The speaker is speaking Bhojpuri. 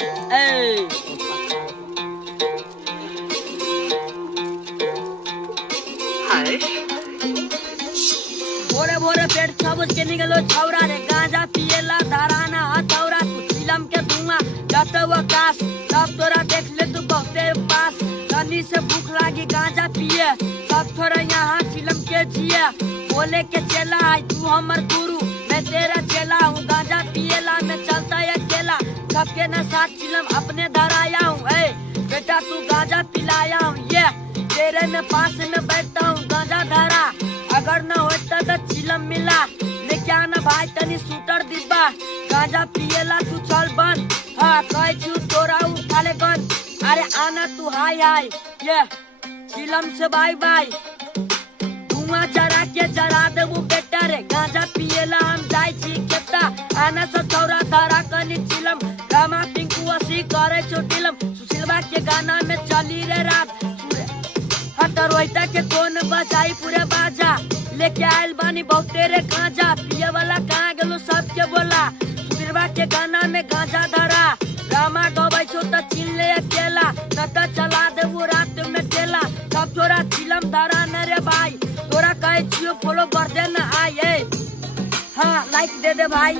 ए भोरे भोरे पेट सबूज के निकलो छौरा रे गांजा पिएला धराना हथौरा तू चिलम के धुआं जाते हुआ काश सब तोरा देख ले तू बहुते पास तनी से भूख लागी गांजा पिए सब थोड़ा यहाँ चिलम के जिए बोले के चला है तू हमर गुरु मैं तेरा चेला हूँ गांजा पिएला मैं चलता है अकेला सबके न साथ चिलम अपने धराया हूँ बेटा तू गांजा पिलाया हूँ ये तेरे में पास में बैठता हूँ गांजा धरा अगर न होता तो चिलम मिला मैं क्या न भाई तनी शूटर दिब्बा गांजा पिएला तू चल बन हाँ कह छू तोरा उठा ले गन अरे आना तू हाय हाय ये चिलम से बाय बाय धुआं चढ़ा के जरा देबू बेटा रे गांजा पिएला हम जाय छी केता आना से छौरा धरा कनी चिलम रामा पिंकू असी करे छोटिलम सुशीलवा के गाना में चली रे रात रोहिता के कौन बजाई पूरे बाजा लेके आयल बानी बहुते रे गांजा पिए वाला कहाँ गेलो सबके बोला सुशीलवा के गाना में गांजा धरा रामा गबै छो त चिन ले अकेला तत चला देबू रात में केला सब तोरा चिलम धरा न रे भाई तोरा कहे छियो फॉलो कर दे न आए हाँ लाइक दे दे भाई।